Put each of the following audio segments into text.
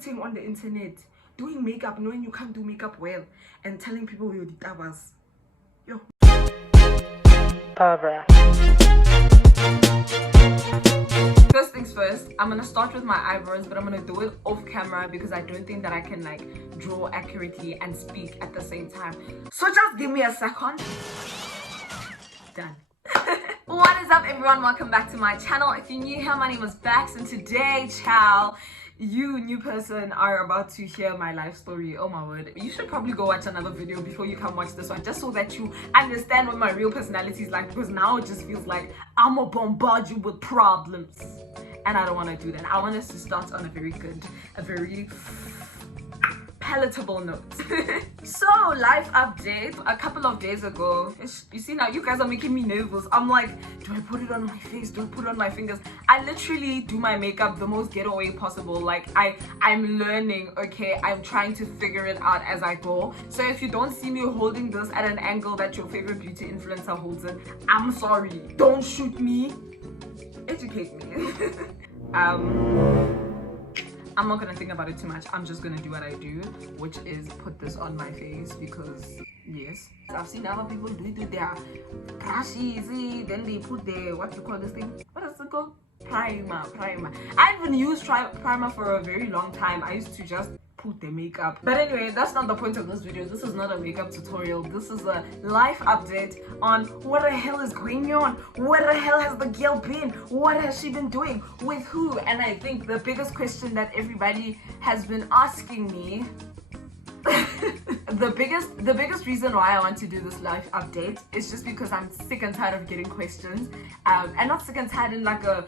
sitting on the internet doing makeup knowing you can't do makeup well and telling people you're the tabas. Yo. First things first, I'm gonna start with my eyebrows, but I'm gonna do it off camera because I don't think that I can like draw accurately and speak at the same time. So just give me a second. Done. What is up, everyone? Welcome back to my channel. If you're new here, my name is Bax, and today, child, you new person are about to hear my life story. Oh my word, you should probably go watch another video before you come watch this one, just so that you understand what my real personality is like, because now it just feels like I'm gonna bombard you with problems, and I don't want to do that. I want us to start on a very palatable note. So, life update. A couple of days ago, you see now, you guys are making me nervous. I'm like, do I put it on my face? Do I put it on my fingers? I literally do my makeup the most ghetto way possible. Like, I'm learning, okay? I'm trying to figure it out as I go. So if you don't see me holding this at an angle that your favorite beauty influencer holds it, I'm sorry. Don't shoot me. Educate me. I'm not gonna think about it too much. I'm just gonna do what I do, which is put this on my face because yes, I've seen other people do it with their brushes, then they put their, what you call this thing? What is it called? Primer. I haven't used primer for a very long time. I used to just put the makeup. But anyway, that's not the point of this video. This is not a makeup tutorial. This is a life update on what the hell is going on. Where the hell has the girl been? What has she been doing? With who? And I think the biggest question that everybody has been asking me the biggest reason why I want to do this life update is just because I'm sick and tired of getting questions, and not sick and tired in like a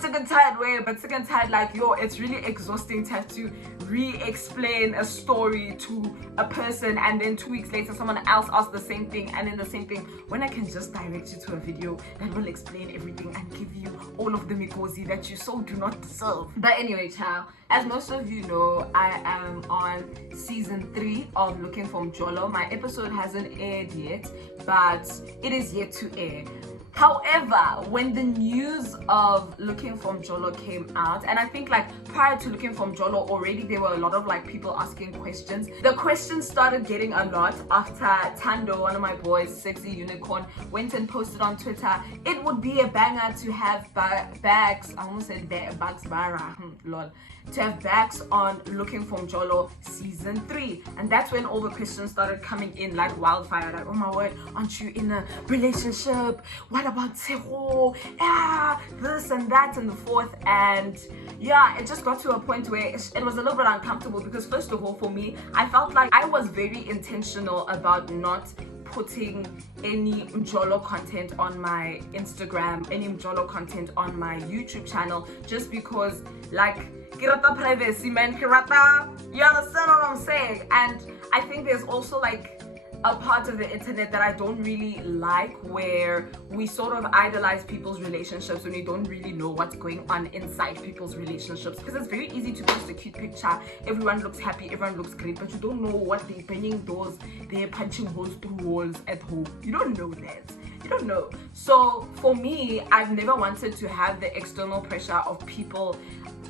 sick and tired way, but sick and tired like, yo, it's really exhausting to have to re-explain a story to a person, and then 2 weeks later someone else asks the same thing and then the same thing, when I can just direct you to a video that will explain everything and give you all of the mikosi that you so do not deserve. But anyway, child, as most of you know, I am on season 3 of Looking for Jolo. My episode hasn't aired yet, but it is yet to air. However, when the news of Looking for Jolo came out, and I think like prior to Looking for Jolo already there were a lot of like people asking questions. The questions started getting a lot after Tando, one of my boys, Sexy Unicorn, went and posted on Twitter, it would be a banger to have bags, I almost said bags bara, lol, to have bags on Looking for Jolo season 3. And that's when all the questions started coming in like wildfire, like, oh my word, aren't you in a relationship? What about Seho? Yeah, this and that and the fourth. And yeah, it just got to a point where it was a little bit uncomfortable, because first of all, for me, I felt like I was very intentional about not putting any Mjolo content on my Instagram, any Mjolo content on my YouTube channel, just because like kirata privacy, man, kirata, you understand what I'm saying? And I think there's also like a part of the internet that I don't really like, where we sort of idolize people's relationships when we don't really know what's going on inside people's relationships, because it's very easy to post a cute picture, everyone looks happy, everyone looks great, but you don't know what they're banging doors, they're punching holes through walls at home. You don't know that. You don't know. So for me, I've never wanted to have the external pressure of people,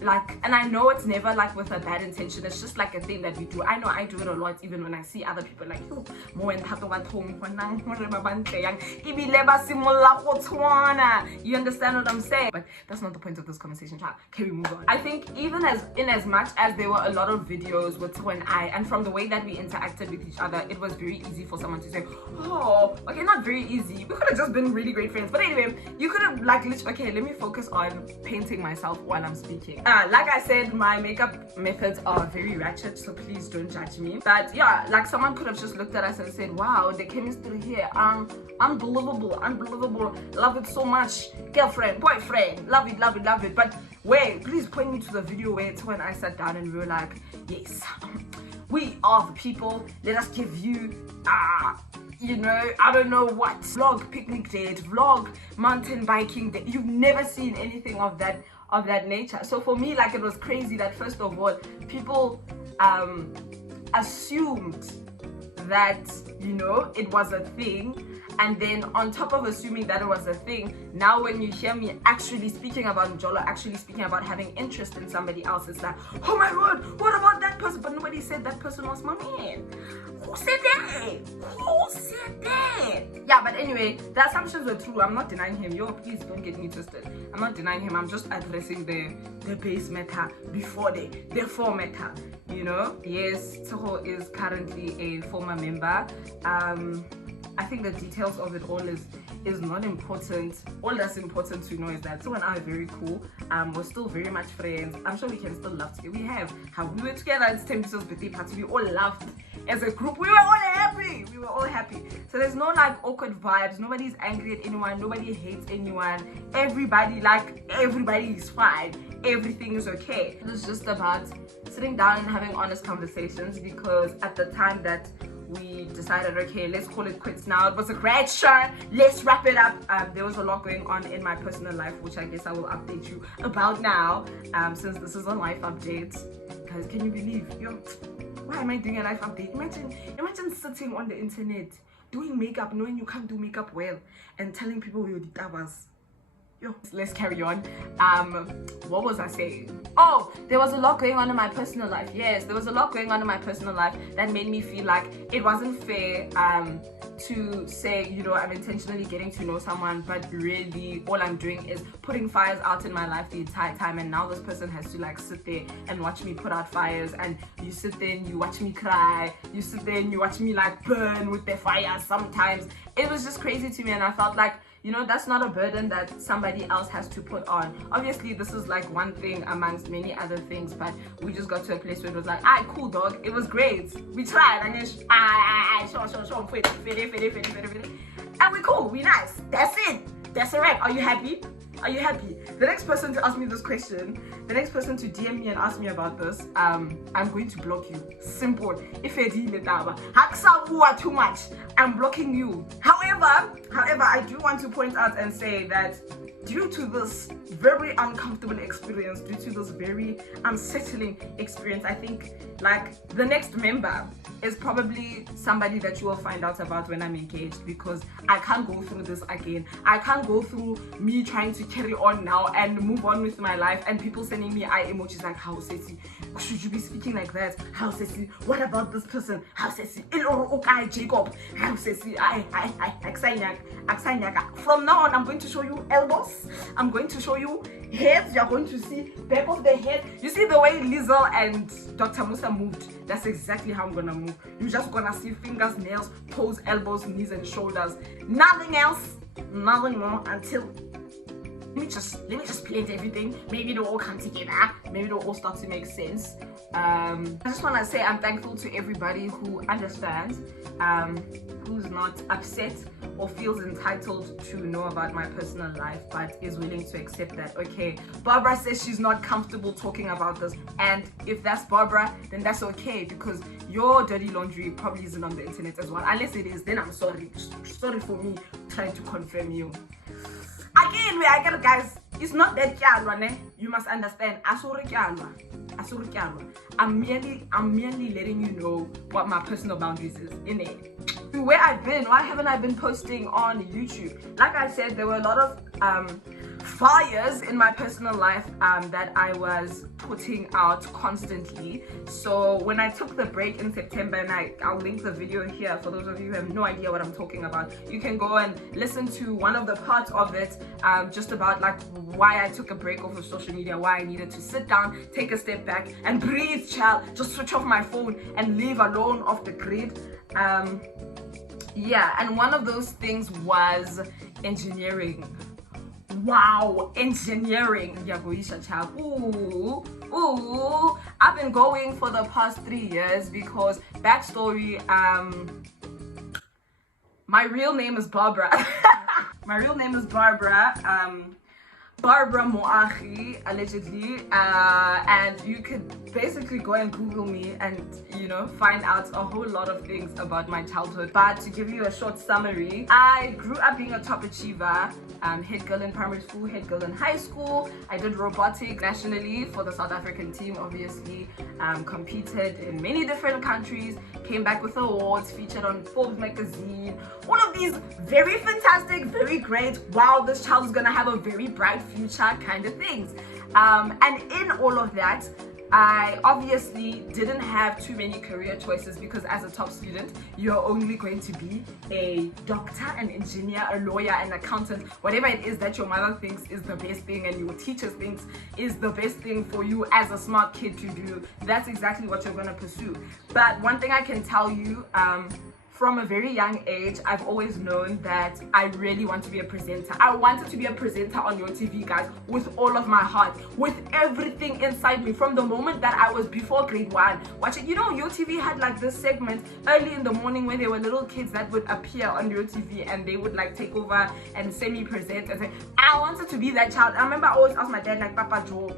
like, and I know it's never like with a bad intention, it's just like a thing that we do. I know I do it a lot, even when I see other people like, yo, you understand what I'm saying? But that's not the point of this conversation, child. Can we move on? I think even as much as there were a lot of videos with when and from the way that we interacted with each other, it was very easy for someone to say, oh, okay, not very easy, we could have just been really great friends. But anyway, you could have like literally, okay, let me focus on painting myself while I'm speaking. Like I said, my makeup methods are very ratchet, so please don't judge me. But yeah, like someone could have just looked at us and said, wow, the chemistry here, unbelievable, love it so much, girlfriend, boyfriend, love it. But wait, please point me to the video where it's when I sat down and we were like, yes, we are the people, let us give you you know, I don't know what, vlog picnic date, vlog mountain biking date. You've never seen anything of that nature. So for me, like, it was crazy that first of all, people assumed that, you know, it was a thing, And then on top of assuming that it was a thing, now when you hear me actually speaking about Jolo, actually speaking about having interest in somebody else, it's like, oh my word, what about that person? But nobody said that person was my man. Who said that? Who said that? Yeah, but anyway, the assumptions were true. I'm not denying him. Yo, please don't get me twisted. I'm not denying him. I'm just addressing the base matter before the full matter. You know, yes, Toho is currently a former member. I think the details of it all is not important. All that's important to know is that Toho and I are very cool. We're still very much friends. I'm sure we can still love together. We have how we were together at Tembiso's birthday party. We all laughed as a group. We were all happy. We were all happy. So there's no like awkward vibes. Nobody's angry at anyone. Nobody hates anyone. Everybody is fine. Everything is okay. It's just about sitting down and having honest conversations, because at the time that we decided, okay, let's call it quits now. It was a great show. Let's wrap it up. There was a lot going on in my personal life, which I guess I will update you about now, since this is a life update. Guys, can you believe? Yo, why am I doing a life update? Imagine sitting on the internet doing makeup, knowing you can't do makeup well, and telling people you're the tabas. Yo, let's carry on. What was I saying? Oh, there was a lot going on in my personal life. Yes, there was a lot going on in my personal life that made me feel like it wasn't fair to say, you know, I'm intentionally getting to know someone, but really all I'm doing is putting fires out in my life the entire time, and now this person has to like sit there and watch me put out fires, and you sit there and you watch me cry, you sit there and you watch me like burn with the fire sometimes. It was just crazy to me, and I felt like, you know, that's not a burden that somebody else has to put on. Obviously, this is like one thing amongst many other things, but we just got to a place where it was like, alright, cool, dog. It was great. We tried. And then, and we cool. We nice. That's it. That's alright. Are you happy? Are you happy? The next person to ask me this question, the next person to DM me and ask me about this, I'm going to block you. Simple. If I did too much, I'm blocking you. However, I do want to point out and say that due to this very uncomfortable experience, due to this very unsettling experience, I think like the next member is probably somebody that you will find out about when I'm engaged, because I can't go through this again. I can't go through me trying to carry on now and move on with my life and people sending me eye emojis like, how sexy, should you be speaking like that? How sexy, what about this person? How sexy, okay, Jacob, how sexy, from now on, I'm going to show you elbows, I'm going to show you heads, you're going to see back of the head. You see the way Liesl and Dr. Musa moved? That's exactly how I'm gonna move. You're just gonna see fingers, nails, toes, elbows, knees, and shoulders. Nothing else, nothing more until let me just blend everything. Maybe it'll all come together. Maybe it'll all start to make sense. I just want to say I'm thankful to everybody who understands, who's not upset or feels entitled to know about my personal life, but is willing to accept that, okay, Barbara says she's not comfortable talking about this, and if that's Barbara, then that's okay, because your dirty laundry probably isn't on the internet as well. Unless it is, then I'm sorry. Sorry for me trying to confirm you. Again, where I get it, guys, it's not that kyalwa, you must understand. I'm merely letting you know what my personal boundaries is in it. Where I've been, why haven't I been posting on YouTube? Like I said, there were a lot of fires in my personal life that I was putting out constantly. So when I took the break in September, and I'll link the video here for those of you who have no idea what I'm talking about, you can go and listen to one of the parts of it, just about like why I took a break off of social media, why I needed to sit down, take a step back and breathe, child, just switch off my phone and leave alone off the grid. Yeah, and one of those things was engineering. Wow, engineering. Ooh, I've been going for the past 3 years because, backstory, my real name is Barbara. My real name is Barbara. Barbara Moahi, allegedly, and you could basically go and Google me and, you know, find out a whole lot of things about my childhood. But to give you a short summary, I grew up being a top achiever, head girl in primary school, head girl in high school. I did robotics nationally for the South African team, obviously, competed in many different countries, came back with awards, featured on Forbes magazine, all of these very fantastic, very great, wow, this child is gonna have a very bright future kind of things. And in all of that, I obviously didn't have too many career choices, because as a top student, you're only going to be a doctor, an engineer, a lawyer, an accountant, whatever it is that your mother thinks is the best thing and your teacher thinks is the best thing for you as a smart kid to do. That's exactly what you're going to pursue. But one thing I can tell you, from a very young age, I've always known that I really want to be a presenter. I wanted to be a presenter on your TV, guys, with all of my heart, with everything inside me. From the moment that I was before grade 1, watching, you know, your TV had like this segment early in the morning where there were little kids that would appear on your TV and they would like take over and semi-present and say, I wanted to be that child. I remember I always asked my dad, like, Papa Joe,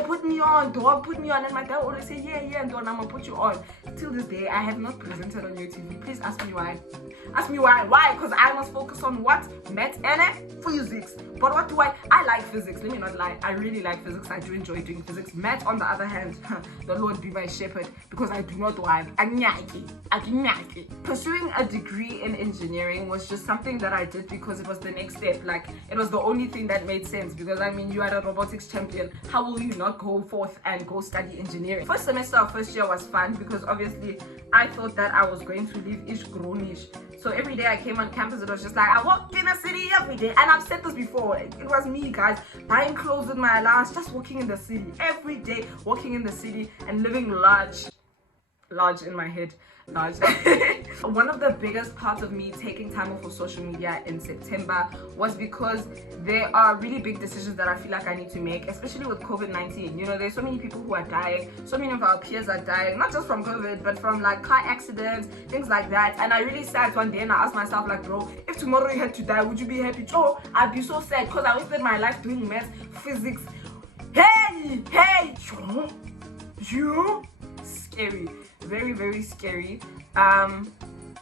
put me on, dog, put me on. And my dad would always say, yeah, and I'm gonna put you on. Till this day, I have not presented on your TV. Please ask me why. Ask me why. Why? Because I must focus on what? Math and physics. But what do I like physics. Let me not lie. I really like physics. I do enjoy doing physics. Math, on the other hand, the Lord be my shepherd, because I do not want pursuing a degree in engineering was just something that I did because it was the next step. Like, it was the only thing that made sense, because I mean, you are a robotics champion. How will you not go forth and go study engineering? First semester of first year was fun, because obviously I thought that I was going to leave ish grownish. So every day I came on campus, it was just like, I walked in the city every day. And I've said this before, it was me, guys, buying clothes with my allowance, just walking in the city every day, walking in the city and living large in my head. One of the biggest parts of me taking time off of social media in September was because there are really big decisions that I feel like I need to make, especially with COVID-19. You know, there's so many people who are dying, so many of our peers are dying, not just from COVID, but from like car accidents, things like that. And I really sat one day and I asked myself, like, bro, if tomorrow you had to die, would you be happy? Oh, I'd be so sad, because I wasted my life doing math, physics. Hey, you scary, very, very scary.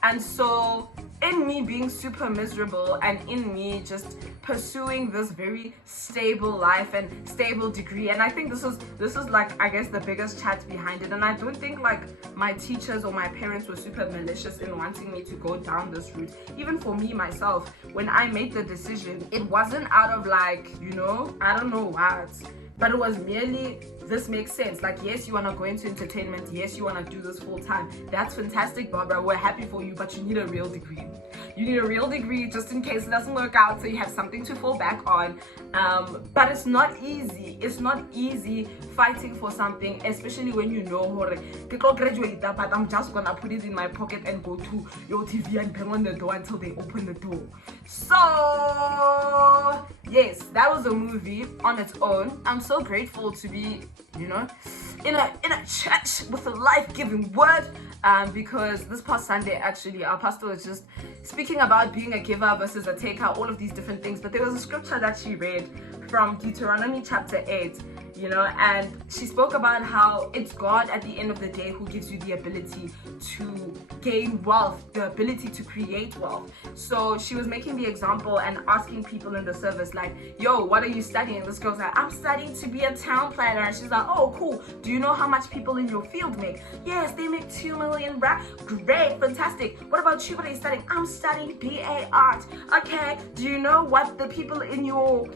And so in me being super miserable and in me just pursuing this very stable life and stable degree, and I think this is like, I guess, the biggest chat behind it. And I don't think like my teachers or my parents were super malicious in wanting me to go down this route. Even for me myself, when I made the decision, it wasn't out of like, you know, I don't know what, but it was merely, this makes sense. Like, yes, you want to go into entertainment, yes, you want to do this full time. That's fantastic, Barbara, we're happy for you, but you need a real degree. You need a real degree just in case it doesn't work out, so you have something to fall back on. But it's not easy. It's not easy fighting for something, especially when you know, graduate, but I'm just gonna put it in my pocket and go to your TV and bang on the door until they open the door. So yes, that was a movie on its own. I'm so grateful to be, you know, in a church with a life-giving word, because this past Sunday, actually, our pastor was just speaking about being a giver versus a taker, all of these different things. But there was a scripture that she read from Deuteronomy chapter 8, you know, and she spoke about how it's God at the end of the day who gives you the ability to gain wealth, the ability to create wealth. So she was making the example and asking people in the service, like, yo, what are you studying? And this girl's like, I'm studying to be a town planner. And she's like, oh, cool. Do you know how much people in your field make? Yes, they make 2 million. Great, fantastic. What about you? What are you studying? I'm studying BA art. Okay, do you know what the people in your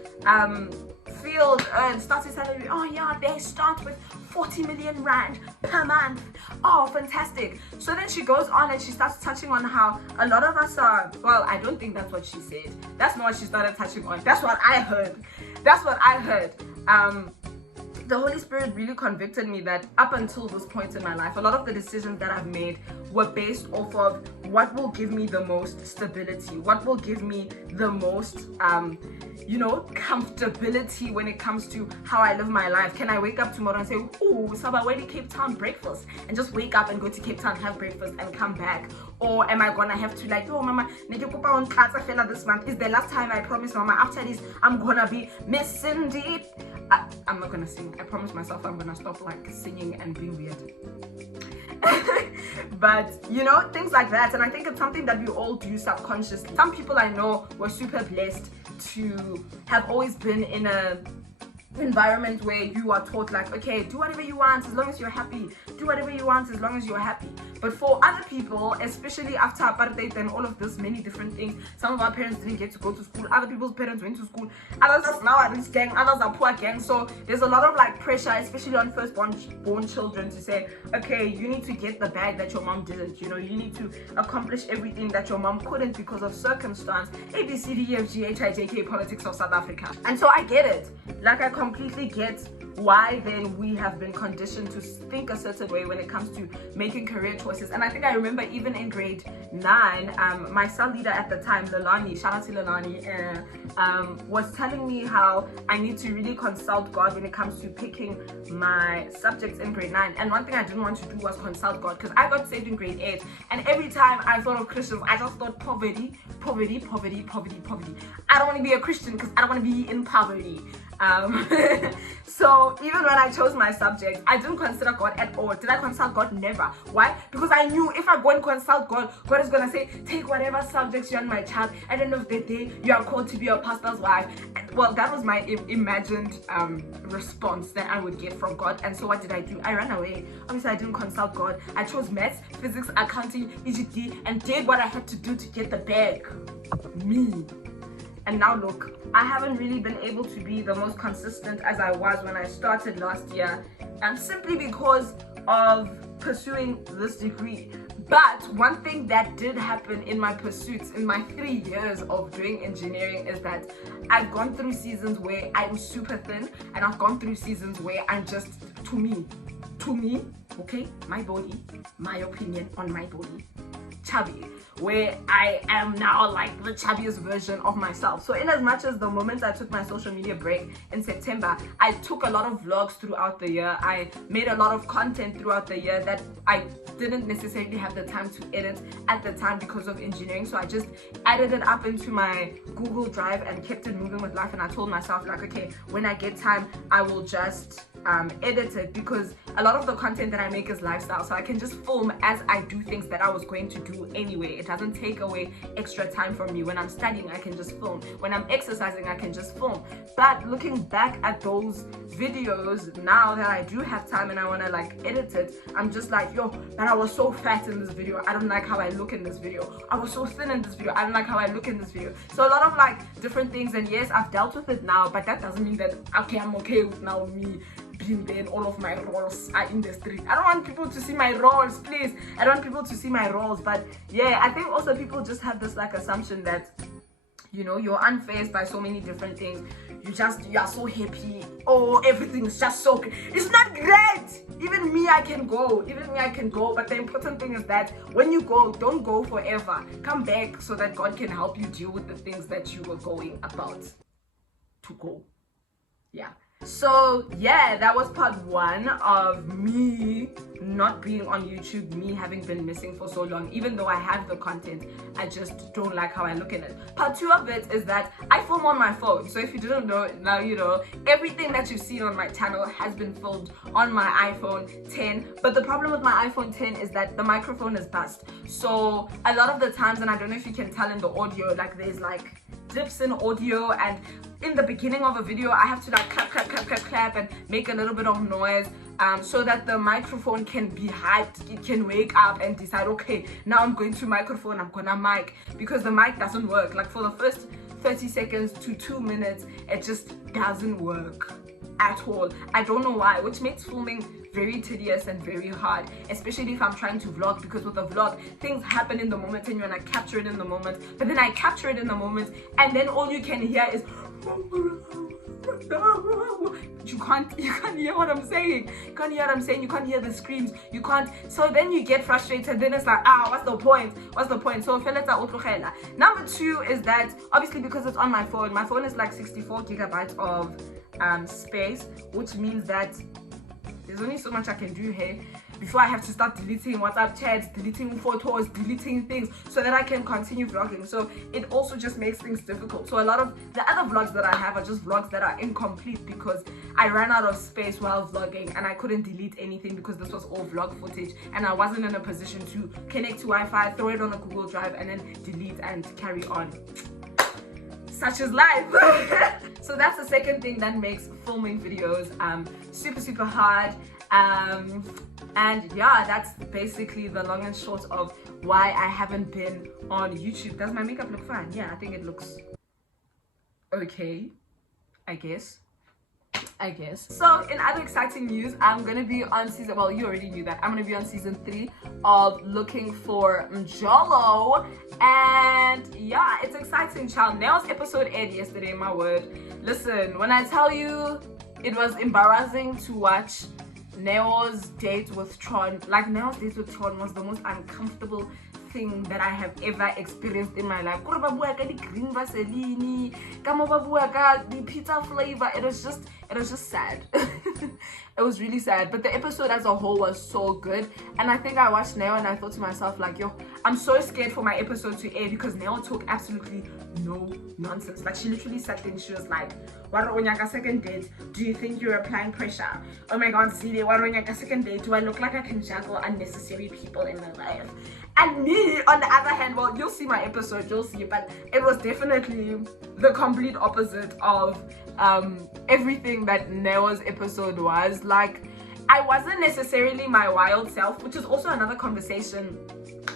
field earn starting salary? Oh yeah, they start with 40 million rand per month. Oh, fantastic. So then she goes on and she starts touching on how a lot of us are, well, I don't think that's what she said. That's not what she started touching on. That's what I heard. the Holy Spirit really convicted me that up until this point in my life, a lot of the decisions that I've made were based off of what will give me the most stability, what will give me the most comfortability when it comes to how I live my life. Can I wake up tomorrow and say, oh, Saba, where did Cape Town breakfast? And just wake up and go to Cape Town, have breakfast and come back? Or am I gonna have to like, oh mama, this month is the last time I promise mama, after this I'm gonna be Miss Cindy. I'm not gonna sing. I promise myself I'm gonna stop like singing and being weird. But things like that. And I think it's something that we all do subconsciously. Some people I know were super blessed to have always been in a environment where you are taught like, okay, do whatever you want as long as you're happy, do whatever you want as long as you're happy. But for other people, especially after apartheid and all of this, many different things, some of our parents didn't get to go to school, other people's parents went to school, others are now at this gang, others are poor gang. So there's a lot of like pressure, especially on born children, to say, okay, you need to get the bag that your mom didn't, you need to accomplish everything that your mom couldn't because of circumstance, A, B, C, D, E, F, G, H, I, J, K, politics of South Africa. And so I get it. Like, I completely get why then we have been conditioned to think a certain way when it comes to making career choices. And I think I remember even in grade 9, my cell leader at the time, Lelani, shout out to Lelani, was telling me how I need to really consult God when it comes to picking my subjects in grade 9. And one thing I didn't want to do was consult God, because I got saved in grade 8, and every time I thought of Christians, I just thought poverty. I don't want to be a Christian because I don't want to be in poverty. So even when I chose my subject, I didn't consider God at all. Did I consult God? Never. Why? Because I knew if I go and consult God, God is gonna say, take whatever subjects you want, my child. At the end of the day, you are called to be a pastor's wife. Well, that was my imagined response that I would get from God. And so what did I do? I ran away. Obviously, I didn't consult God. I chose maths, physics, accounting, EGD, and did what I had to do to get the bag. Me. And now look, I haven't really been able to be the most consistent as I was when I started last year, and simply because of pursuing this degree. But one thing that did happen in my pursuits in my 3 years of doing engineering is that I've gone through seasons where I'm super thin, and I've gone through seasons where I'm just, to me, okay, my body, my opinion on my body, chubby, where I am now like the chubbiest version of myself. So in as much as the moment I took my social media break in September, I took a lot of vlogs throughout the year. I made a lot of content throughout the year that I didn't necessarily have the time to edit at the time because of engineering. So I just added it up into my Google Drive and kept it moving with life. And I told myself like, okay, when I get time, I will just edit it, because a lot of the content that I make is lifestyle, so I can just film as I do things that I was going to do anyway. It doesn't take away extra time from me. When I'm studying, I can just film. When I'm exercising, I can just film. But looking back at those videos now that I do have time and I want to like edit it, I'm just like, yo, but I was so fat in this video, I don't like how I look in this video. I was so thin in this video, I don't like how I look in this video. So a lot of like different things, and yes, I've dealt with it now, but that doesn't mean that okay, I'm okay with now me being there and all of my roles are in the street. I don't want people to see my roles, please. I don't want people to see my roles. But yeah, I think also people just have this like assumption that, you're unfazed by so many different things. You are so happy. Oh, everything's just so good. It's not great. Even me, I can go. But the important thing is that when you go, don't go forever. Come back so that God can help you deal with the things that you were going about to go. Yeah. So yeah, that was part 1 of me not being on YouTube, me having been missing for so long. Even though I have the content, I just don't like how I look at it. Part 2 of it is that I film on my phone. So if you didn't know, now you know. Everything that you've seen on my channel has been filmed on my iPhone 10. But the problem with my iPhone 10 is that the microphone is bust. So a lot of the times, and I don't know if you can tell in the audio, like there's like dips in audio, and in the beginning of a video I have to like clap and make a little bit of noise so that the microphone can be hyped. It can wake up and decide, okay, now I'm going to microphone, I'm gonna mic, because the mic doesn't work. Like for the first 30 seconds to 2 minutes, it just doesn't work at all. I don't know why, which makes filming very tedious and very hard, especially if I'm trying to vlog, because with a vlog things happen in the moment and you want to capture it in the moment. But then I capture it in the moment and then all you can hear is You can't hear what I'm saying. You can't hear what I'm saying. You can't hear the screams. You can't. So then you get frustrated. Then it's like, what's the point? What's the point? So number 2 is that obviously because it's on my phone is like 64 gigabytes of space, which means that there's only so much I can do here before I have to start deleting WhatsApp chats, deleting photos, deleting things so that I can continue vlogging. So it also just makes things difficult. So a lot of the other vlogs that I have are just vlogs that are incomplete because I ran out of space while vlogging and I couldn't delete anything because this was all vlog footage and I wasn't in a position to connect to Wi-Fi, throw it on a Google Drive and then delete and carry on. Such is life. So that's the second thing that makes filming videos super hard. And yeah, that's basically the long and short of why I haven't been on YouTube. Does my makeup look fine? Yeah, I think it looks okay, I guess. So in other exciting news, I'm gonna be on season, well, you already knew that, I'm gonna be on season 3 of Looking for Jolo, and yeah, it's exciting, child. Nail's episode aired yesterday, my word. Listen, when I tell you it was embarrassing to watch Neo's date with Tron, like Neo's date with Tron was the most uncomfortable thing that I have ever experienced in my life. Green vaseline, the pizza flavor. It was just sad. It was really sad, but the episode as a whole was so good. And I think I watched Neo and I thought to myself like, yo, I'm so scared for my episode to air because Neo took absolutely no nonsense. Like she literally sat there and she was like, what on your second date? Do you think you're applying pressure? Oh my god, see, what on your second date? Do I look like I can juggle unnecessary people in my life? And me, on the other hand, well, you'll see my episode, you'll see, but it was definitely the complete opposite of everything that Neo's episode was. Like, I wasn't necessarily my wild self, which is also another conversation,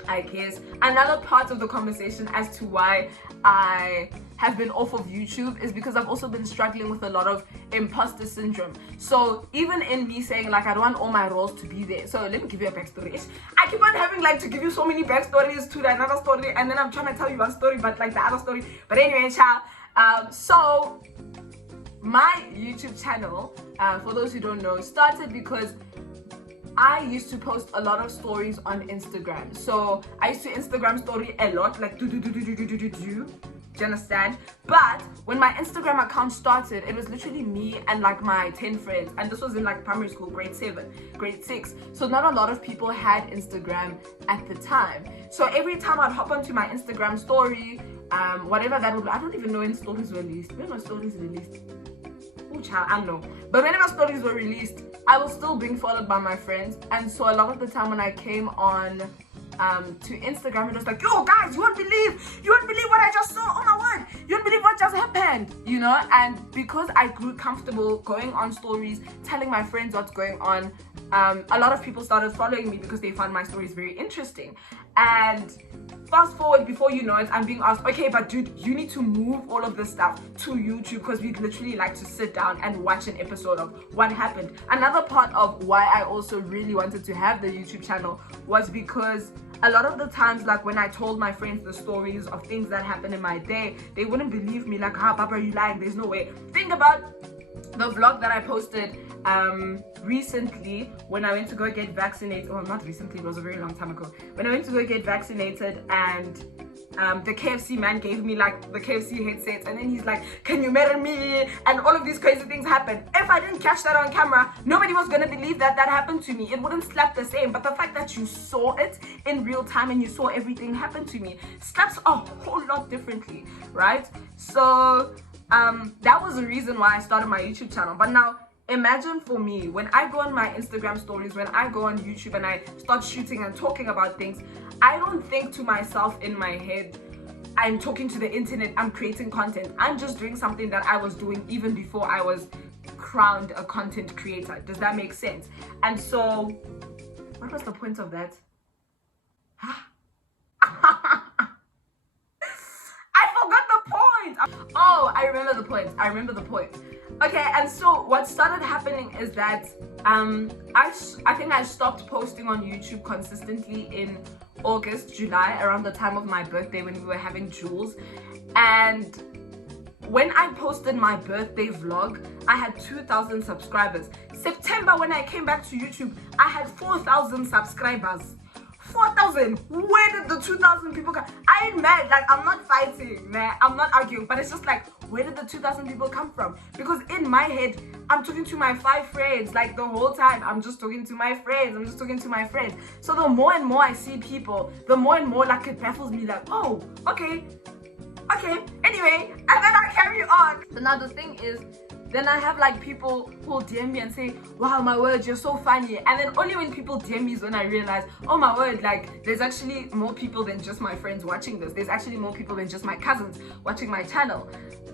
I guess. Another part of the conversation as to why I have been off of YouTube is because I've also been struggling with a lot of imposter syndrome. So even in me saying like I don't want all my roles to be there, so let me give you a backstory. I keep on having like to give you so many backstories to another story, and then I'm trying to tell you one story but like the other story. But anyway, child, so my YouTube channel, for those who don't know, started because I used to post a lot of stories on Instagram. So I used to Instagram story a lot, like do you understand? But when my Instagram account started, it was literally me and like my 10 friends, and this was in like primary school, grade 7, grade 6. So not a lot of people had Instagram at the time. So every time I'd hop onto my Instagram story, whatever that would, I don't even know when stories were released. When were stories released? Oh child, I don't know. But whenever stories were released, I was still being followed by my friends. And so a lot of the time when I came on to Instagram, it was like, yo guys, you won't believe what I just saw. Oh my word, you won't believe what just happened, you know. And because I grew comfortable going on stories, telling my friends what's going on, a lot of people started following me because they found my stories very interesting. And fast forward, before you know it, I'm being asked, okay, but dude, you need to move all of this stuff to YouTube because we'd literally like to sit down and watch an episode of what happened. Another part of why I also really wanted to have the YouTube channel was because a lot of the times, like when I told my friends the stories of things that happened in my day, they wouldn't believe me, like, Papa, you lying, there's no way. Think about the vlog that I posted recently when I went to go get vaccinated. Well, not recently, it was a very long time ago. When I went to go get vaccinated, and the KFC man gave me like the KFC headsets, and then he's like, can you marry me? And all of these crazy things happened. If I didn't catch that on camera, nobody was gonna believe that that happened to me. It wouldn't slap the same. But the fact that you saw it in real time and you saw everything happen to me slaps a whole lot differently, right? So that was the reason why I started my YouTube channel. But now imagine for me, when I go on my Instagram stories, when I go on YouTube and I start shooting and talking about things, I don't think to myself in my head, I'm talking to the internet, I'm creating content. I'm just doing something that I was doing even before I was crowned a content creator. Does that make sense? And so, what was the point of that? I forgot the point. Oh, I remember the point. Okay, and so what started happening is that I think I stopped posting on YouTube consistently in August, July, around the time of my birthday when we were having Jules. And when I posted my birthday vlog, I had 2,000 subscribers. September, when I came back to YouTube, I had 4,000 subscribers. 4,000. Where did the 2,000 people come? I ain't mad. Like, I'm not fighting, man. I'm not arguing. But it's just like, where did the 2,000 people come from? Because in my head, I'm talking to my 5 friends. Like, the whole time, I'm just talking to my friends. I'm just talking to my friends. So the more and more I see people, the more and more, like, it baffles me. Like, oh, okay. Anyway, and then I carry on. So now the thing is, then I have like people who will DM me and say, wow, my word, you're so funny. And then only when people DM me is when I realize, oh my word, like there's actually more people than just my friends watching this. There's actually more people than just my cousins watching my channel.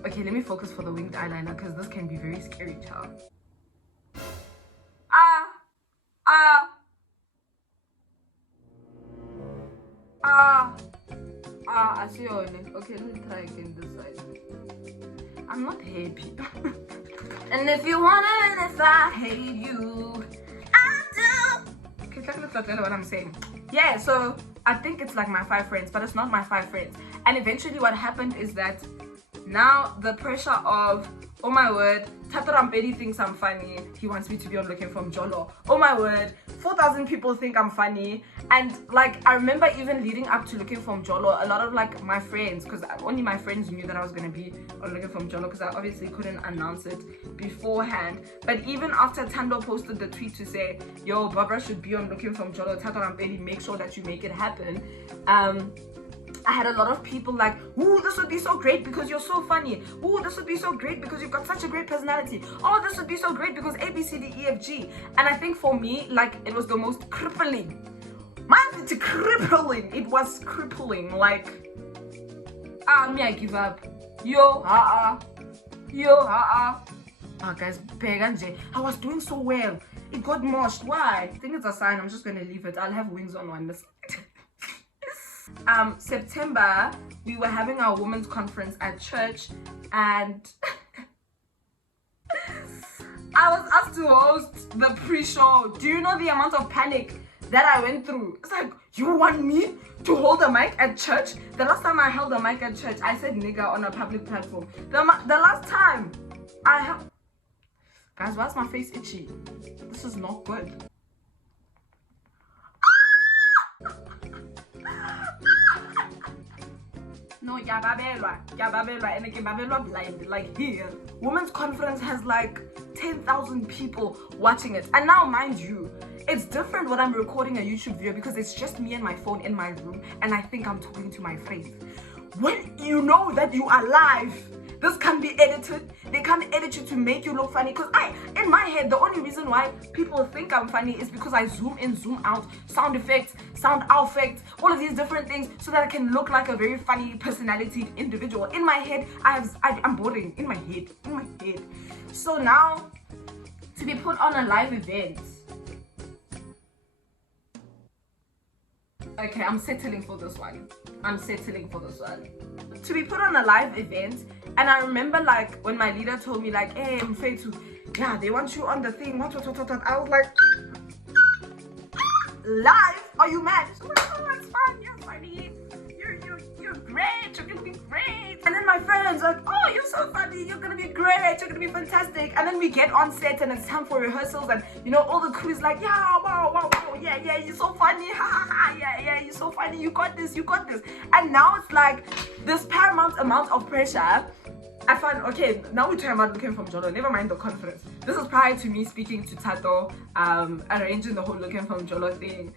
Okay, let me focus for the winged eyeliner because this can be very scary, child. I see your name. Okay, let me try again this side. I'm not happy. And if you wanna, and if I hate you, I do. Okay, let's tell what I'm saying. Yeah, so I think it's like my 5 friends, but it's not my 5 friends. And eventually what happened is that now the pressure of, oh my word, Tato Rampedi thinks I'm funny. He wants me to be on Looking from Jolo. Oh my word, 4,000 people think I'm funny. And like, I remember even leading up to Looking from Jolo, a lot of like my friends, because only my friends knew that I was going to be on Looking from Jolo, because I obviously couldn't announce it beforehand. But even after Tando posted the tweet to say, yo, Barbara should be on Looking from Jolo, Tato Rampedi, make sure that you make it happen. I had a lot of people like, ooh, this would be so great because you're so funny. Ooh, this would be so great because you've got such a great personality. Oh, this would be so great because A, B, C, D, E, F, G. And I think for me, like, it was the most crippling. It's crippling. It was crippling. Like, me, I give up. Yo, guys, I was doing so well. It got moshed. Why? I think it's a sign. I'm just going to leave it. I'll have wings on one. September, we were having our women's conference at church, and I was asked to host the pre-show. Do you know the amount of panic that I went through? It's like, you want me to hold a mic at church? The last time I held a mic at church, I said nigga on a public platform. The last time I have... Guys, why is my face itchy? This is not good. No, yababelwa, and like babelwa blind. Like here, women's conference has like 10,000 people watching it. And now, mind you, it's different when I'm recording a YouTube video because it's just me and my phone in my room, and I think I'm talking to my friends. When you know that you are live, this can be edited. They can't edit you to make you look funny. Because in my head, the only reason why people think I'm funny is because I zoom in, zoom out, sound effects, sound out effects, all of these different things so that I can look like a very funny personality individual. In my head, I'm boring. In my head. So now, to be put on a live event. Okay, I'm settling for this one. To be put on a live event, and I remember like when my leader told me like, hey, Mfetu, yeah, they want you on the thing. What? I was like, live? Are you mad? So like, oh, it's fine. You're funny. You're great. You're gonna be great. And then my friends like, oh, you're so funny. You're gonna be great. You're gonna be fantastic. And then we get on set and it's time for rehearsals, and you know all the crew is like, yeah, wow, yeah, you're so funny. Yeah, you're so funny. You got this. And now it's like this paramount amount of pressure. I find, okay, now we're talking about Looking from Jolo. Never mind the conference. This is prior to me speaking to Tato, arranging the whole Looking from Jolo thing.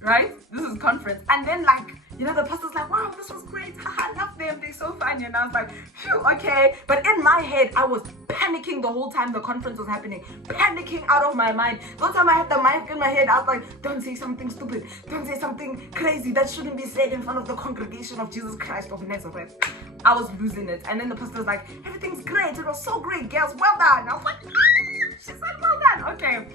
Right? This is conference. And then like, you know, the pastor's like, wow, this was great. I love them. They're so funny. And I was like, phew, okay. But in my head, I was panicking the whole time the conference was happening. Panicking out of my mind. The whole time I had the mic in my head, I was like, don't say something stupid. Don't say something crazy that shouldn't be said in front of the congregation of Jesus Christ of Nazareth. I was losing it. And then the pastor's like, everything's great. It was so great, girls. Well done. I was like, she said well done. Okay.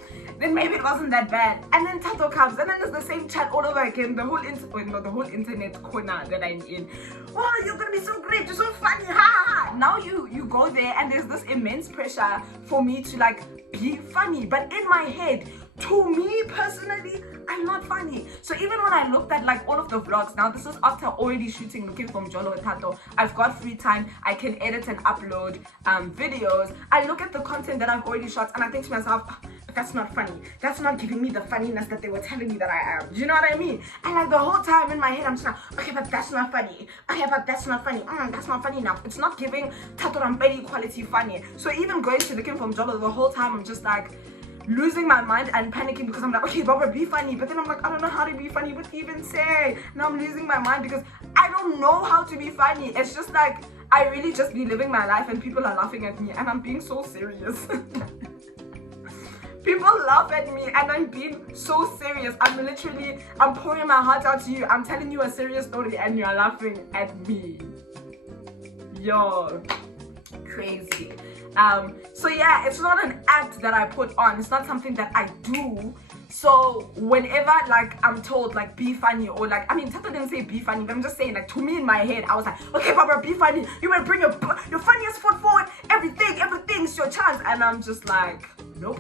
then maybe it wasn't that bad. And then Tato comes, and then there's the same chat all over again. The whole internet corner that I'm in. Oh, you're gonna be so great, you're so funny, ha ha. Now you go there, and there's this immense pressure for me to like be funny. But in my head, to me personally, I'm not funny. So even when I looked at like all of the vlogs, now this is after already shooting looking from Jolo with Tato, I've got free time, I can edit and upload videos. I look at the content that I've already shot and I think to myself, "Ah, but that's not funny, that's not giving me the funniness that they were telling me that I am." Do you know what I mean? And like the whole time in my head I'm just like, okay, but that's not funny, okay, but that's not funny, that's not funny enough, it's not giving Tato Rampedi quality funny. So even going to looking from Jolo, the whole time I'm just like losing my mind and panicking because I'm like, okay, Barbara, be funny. But then I'm like, I don't know how to be funny. What to even say? Now I'm losing my mind because I don't know how to be funny. It's just like, I really just be living my life and people are laughing at me and I'm being so serious. People laugh at me and I'm being so serious. I'm pouring my heart out to you. I'm telling you a serious story and you're laughing at me. Yo, crazy. So yeah, it's not an act that I put on, it's not something that I do. So whenever like I'm told like be funny, or like, I mean Tata didn't say be funny, but I'm just saying like to me in my head I was like, okay Barbara, be funny, you better bring your funniest foot forward, everything's your chance. And I'm just like, nope,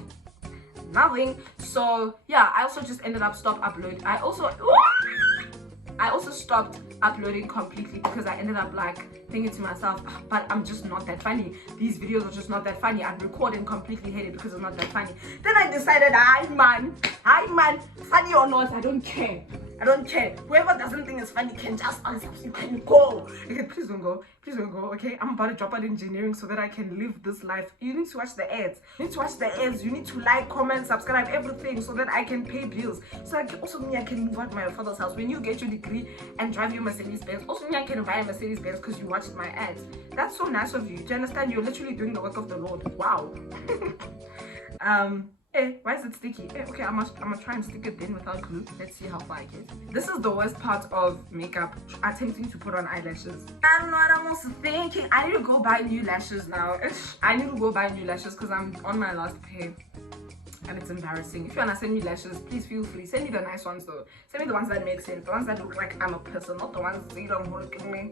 nothing. So yeah, I also just ended up uploading. I also stopped uploading completely because I ended up like thinking to myself, but I'm just not that funny. These videos are just not that funny. I'd record and completely hate it because it's not that funny. Then I decided, hi man, funny or not, I don't care. Whoever doesn't think it's funny can just answer. You can go. Okay, please don't go. Okay, I'm about to drop out engineering so that I can live this life. You need to watch the ads. You need to like, comment, subscribe, everything so that I can pay bills. So I can move out of my father's house. When you get your degree and drive your Mercedes Benz, also me, I can buy a Mercedes Benz because you watched my ads. That's so nice of you. Do you understand? You're literally doing the work of the Lord. Wow. Why is it sticky? Okay, I'm gonna try and stick it in without glue. Let's see how far I get. This is the worst part of makeup, attempting to put on eyelashes. I'm also thinking I need to go buy new lashes now. I need to go buy new lashes because I'm on my last pair and it's embarrassing. If you wanna send me lashes, please feel free. Send me the nice ones though. Send me the ones that make sense, the ones that look like I'm a person, not the ones that you don't look at me.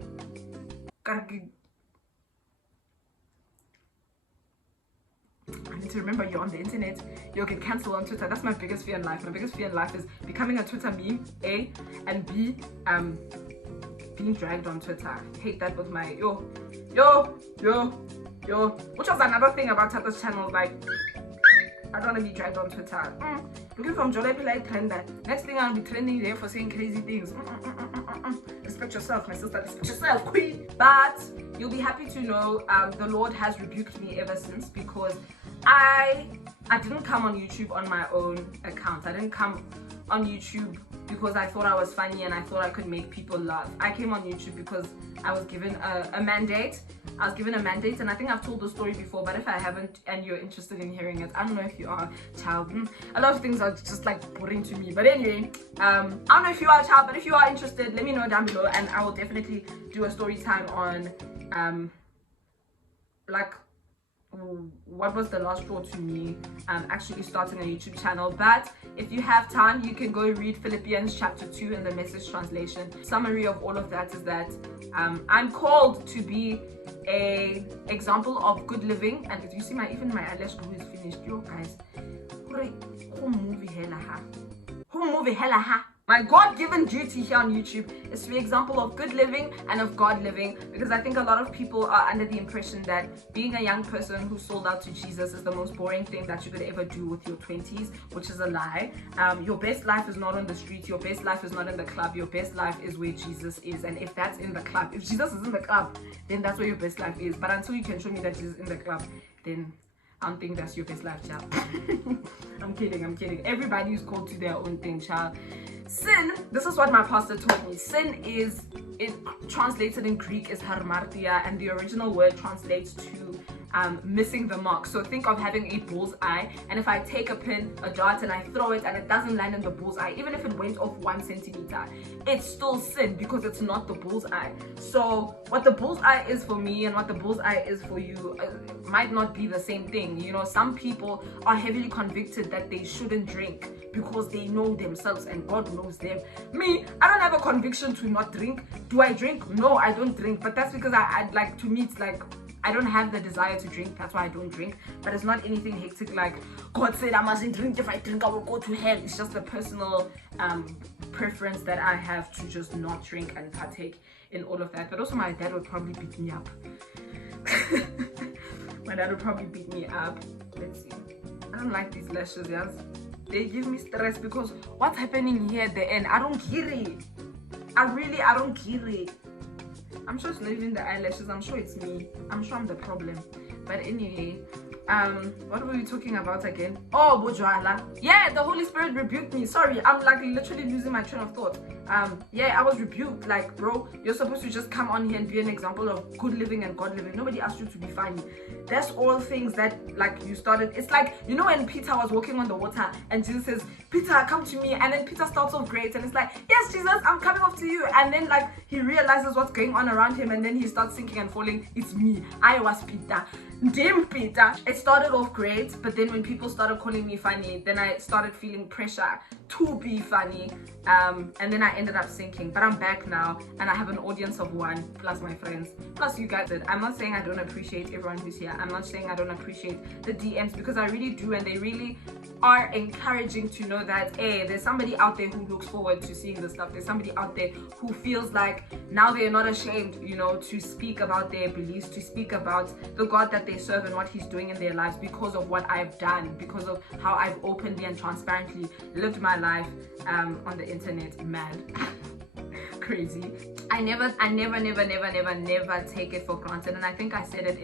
I need to remember you're on the internet. You'll get cancelled on Twitter. That's my biggest fear in life. My biggest fear in life is becoming a Twitter meme, A, and B, being dragged on Twitter. I hate that with my yo. Which was another thing about Tata's channel, like I don't want to be dragged on Twitter. Looking from Jolo like trend that. Next thing I'll be trending there for saying crazy things. Respect yourself, my sister. Respect yourself, queen. But you'll be happy to know the Lord has rebuked me ever since, because I didn't come on YouTube on my own account. I didn't come on YouTube because I thought I was funny and I thought I could make people laugh. I came on YouTube because I was given a mandate. I was given a mandate, and I think I've told the story before, but if I haven't and you're interested in hearing it, I don't know if you are, child. A lot of things are just like boring to me. But anyway, I don't know if you are, child, but if you are interested, let me know down below and I will definitely do a story time on like what was the last straw to me actually starting a YouTube channel. But if you have time, you can go read Philippians chapter 2 in the Message translation. Summary of all of that is that I'm called to be a example of good living. And if you see even my eyelash glue is finished, yo guys, who movie hella ha. My God-given duty here on YouTube is to be an example of good living and of God living, because I think a lot of people are under the impression that being a young person who sold out to Jesus is the most boring thing that you could ever do with your 20s, which is a lie. Your best life is not on the street. Your best life is not in the club. Your best life is where Jesus is. And if that's in the club, if Jesus is in the club, then that's where your best life is. But until you can show me that Jesus is in the club, then I don't think that's your best life, child. I'm kidding. Everybody is called to their own thing, child. Sin, this is what my pastor told me. Sin is translated in Greek is harmartia, and the original word translates to missing the mark. So think of having a bullseye, and if I take a pin, a dart, and I throw it and it doesn't land in the bullseye, even if it went off 1 centimeter, it's still sin because it's not the bullseye. So what the bullseye is for me and what the bullseye is for you might not be the same thing. You know, some people are heavily convicted that they shouldn't drink because they know themselves and God knows them. Me, I don't have a conviction to not drink. Do I drink? No, I don't drink, but that's because I like, to me it's like I don't have the desire to drink, that's why I don't drink. But it's not anything hectic like God said I mustn't drink, if I drink I will go to hell. It's just a personal preference that I have to just not drink and partake in all of that. But also my dad would probably beat me up. My dad would probably beat me up. Let's see. I don't like these lashes, yes. They give me stress because what's happening here at the end, I don't get it. I don't get it. I'm sure it's not even the eyelashes, I'm sure it's me. I'm sure I'm the problem. But anyway, what were we talking about again? Oh, Bojwala. Yeah, the Holy Spirit rebuked me. Sorry, I'm like literally losing my train of thought. Yeah, I was rebuked. Like, bro, you're supposed to just come on here and be an example of good living and God living. Nobody asked you to be funny. That's all things that like you started. It's like, you know, when Peter was walking on the water and Jesus says, Peter, come to me. And then Peter starts off great and it's like, yes, Jesus, I'm coming off to you. And then like he realizes what's going on around him and then he starts sinking and falling. It's me. I was Peter. Damn Peter. It started off great, but then when people started calling me funny, then I started feeling pressure to be funny, and then I ended up sinking. But I'm back now and I have an audience of 1 plus my friends plus you guys. I'm not saying I don't appreciate everyone who's here. I'm not saying I don't appreciate the DMs, because I really do, and they really are encouraging to know that, hey, there's somebody out there who looks forward to seeing this stuff. There's somebody out there who feels like now they're not ashamed, you know, to speak about their beliefs, to speak about the God that they serve and what he's doing in their lives because of what I've done, because of how I've openly and transparently lived my life on the internet. Mad. Crazy. I never take it for granted, and I think I said it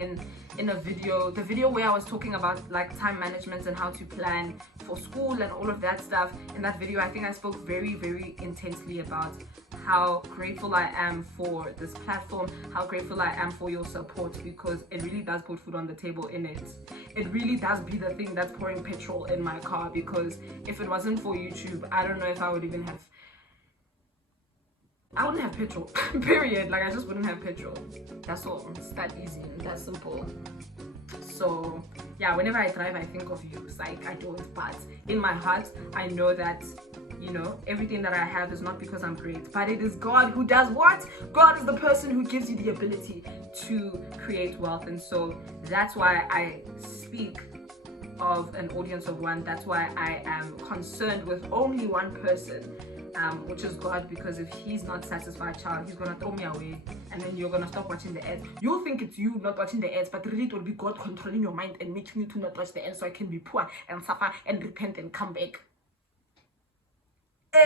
in a video, the video where I was talking about like time management and how to plan for school and all of that stuff. In that video, I think I spoke very intensely about how grateful I am for this platform, how grateful I am for your support, because it really does put food on the table in it. It really does be the thing that's pouring petrol in my car, because if it wasn't for YouTube, I don't know if I would even have, I wouldn't have petrol. Period. Like, I just wouldn't have petrol. That's all. It's that easy and that simple. So yeah, whenever I drive I think of you. Like, I don't, but in my heart I know that, you know, everything that I have is not because I'm great, but it is God who does what? God is the person who gives you the ability to create wealth. And so that's why I speak of an audience of 1. That's why I am concerned with only one person, which is God, because if he's not satisfied, child, he's gonna throw me away, and then you're gonna stop watching the ads. You'll think it's you not watching the ads, but really it will be God controlling your mind and making you to not watch the ads so I can be poor and suffer and repent and come back.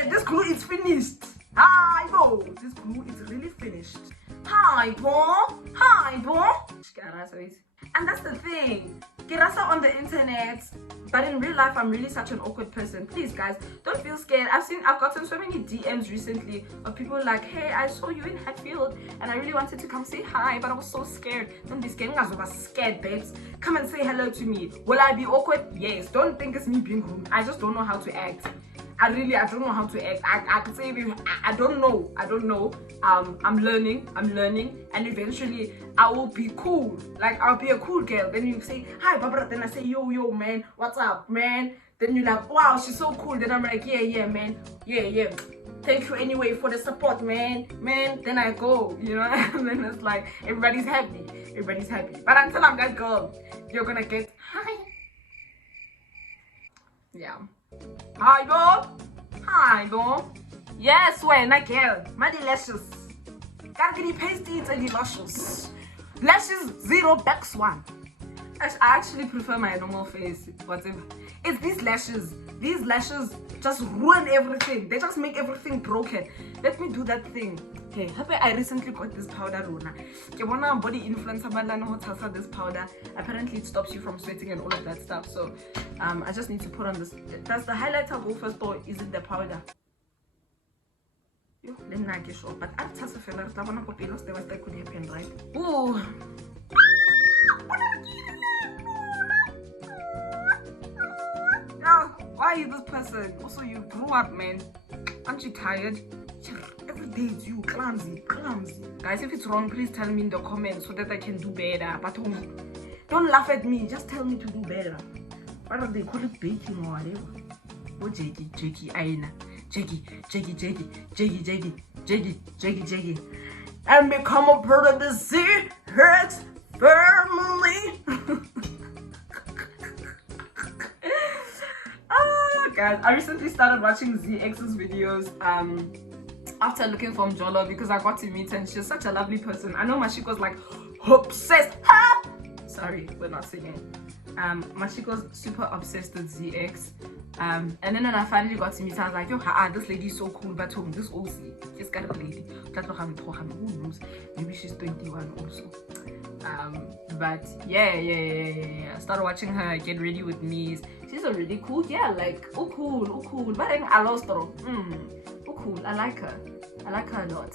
This glue is finished. Hi, bo. This glue is really finished. Hi, bo. Hi, bo. And that's the thing. Gerasa on the internet, but in real life I'm really such an awkward person. Please guys, don't feel scared. I've gotten so many DMs recently of people like, hey, I saw you in Hatfield and I really wanted to come say hi, but I was so scared. Don't be scared. I was scared, babes. Come and say hello to me. Will I be awkward? Yes. Don't think it's me being rude. I just don't know how to act. I don't know how to act. I could say I don't know. I'm learning, and eventually I will be cool. Like, I'll be a cool girl. Then you say, hi Barbara, then I say, yo man, what's up, man? Then you're like, wow, she's so cool. Then I'm like, yeah man, yeah. Thank you anyway for the support, man. Then I go, you know. And then it's like everybody's happy. But until I'm that girl, you're gonna get hi. Yeah. Hi, bo. Yes, when I girl. My lashes. Gotta get pasty it's any lashes. Lashes 0 backs 1. I actually prefer my normal face, whatever. It's these lashes. These lashes just ruin everything. They just make everything broken. Let me do that thing. Hey, happy I recently got this powder, Rona. Body influencer, this powder. Apparently it stops you from sweating and all of that stuff. So I just need to put on this. Does the highlighter go first or is it the powder? Let me not get sure. But I just feel like that could happen, right? Ooh. are you this person? Also, you grew up, man. Aren't you tired? Every day it's you, clumsy. Guys, if it's wrong, please tell me in the comments so that I can do better. But don't laugh at me, just tell me to do better. What do they call it, baking or whatever? Oh, Jakey, Aina. Jakey. And become a part of the Z-Hertz family. Guys, I recently started watching ZX's videos after looking for Mjolo because I got to meet her and she's such a lovely person. I know Mashiko's like obsessed. Sorry, we're not singing. Mashiko's super obsessed with ZX. And then when I finally got to meet her, I was like, yo, this lady's so cool, but this OC, she's got a lady. Who knows? Maybe she's 21 also. But yeah. I started watching her get ready with me. She's a really cool girl, like cool. But then I lost her. Cool. I like her a lot.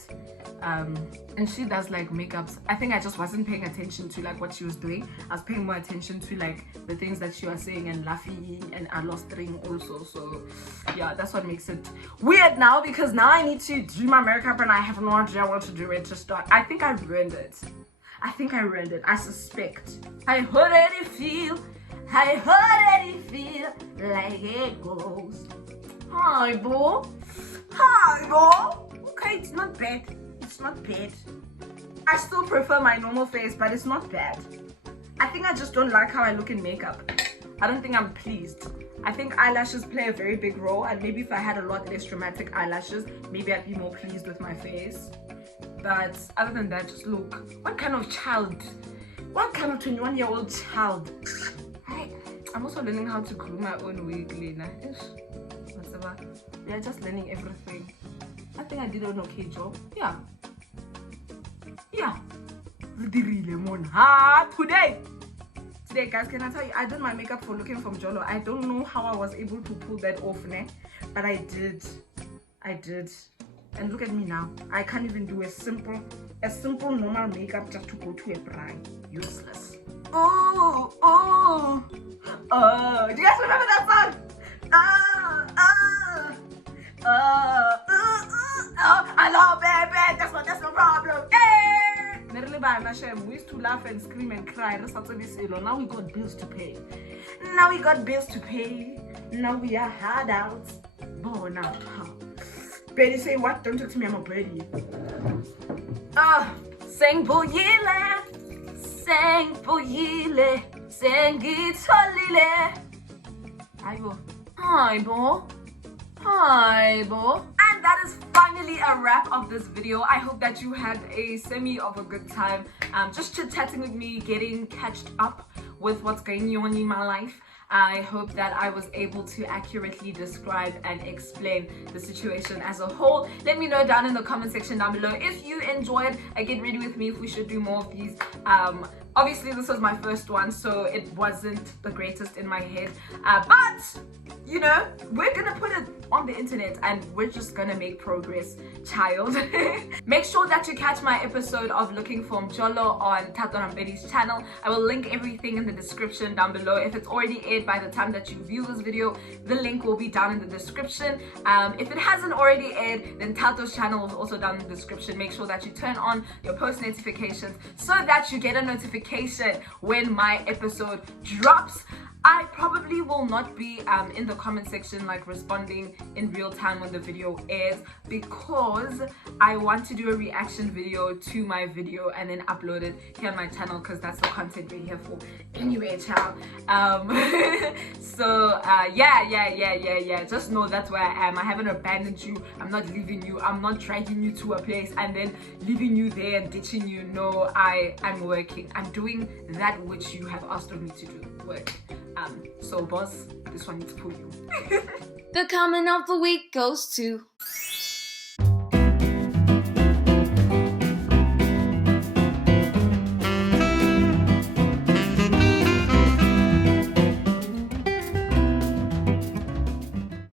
And she does like makeups. I think I just wasn't paying attention to like what she was doing. I was paying more attention to like the things that she was saying and laughing and I lost ring also. So yeah, that's what makes it weird now because now I need to do my makeup and I have no idea what to do it to start. I think I ruined it. I suspect. I already feel like it goes. Hi, boy. Okay, it's not bad. I still prefer my normal face, but it's not bad. I think I just don't like how I look in makeup. I don't think I'm pleased. I think eyelashes play a very big role, and maybe if I had a lot less dramatic eyelashes, maybe I'd be more pleased with my face. But other than that, just look. What kind of 21-year-old child? I'm also learning how to groom my own wig, Lena. We are just learning everything. I think I did an okay job. Yeah. Today, guys, can I tell you, I did my makeup for looking from Jolo. I don't know how I was able to pull that off, but I did. And look at me now. I can't even do a simple normal makeup just to go to a bride. Useless. Oh. Do you guys remember that song? I love baby, that's no problem. We used to laugh and scream and cry. Now we got bills to pay. Now we are hard out. Oh, now. Betty say what? Don't talk to me, I'm a birdie. Sing boyile, sing itolile. Hi, bo. And that is finally a wrap of this video. I hope that you had a semi of a good time. Just chit-chatting with me, getting catched up with what's going on in my life. I hope that I was able to accurately describe and explain the situation as a whole. Let me know down in the comment section down below if you enjoyed a Get Ready With Me, if we should do more of these. Obviously this was my first one, so it wasn't the greatest in my head, but you know, we're gonna put it on the internet and we're just gonna make progress, child. Make sure that you catch my episode of Looking for Mjolo on Tato Rampedi's channel. I will link everything in the description down below. If it's already aired by the time that you view this video, the link will be down in the description. If it hasn't already aired, then Tato's channel is also down in the description. Make sure that you turn on your post notifications so that you get a notification when my episode drops. I probably will not be in the comment section like responding in real time when the video airs because I want to do a reaction video to my video and then upload it here on my channel because that's the content we're here for. Anyway, child. So yeah. Just know that's where I am. I haven't abandoned you. I'm not leaving you. I'm not dragging you to a place and then leaving you there and ditching you. No, I'm working. I'm doing that which you have asked of me to do. Work. So boss, this one needs to pull you. The comment of the week goes to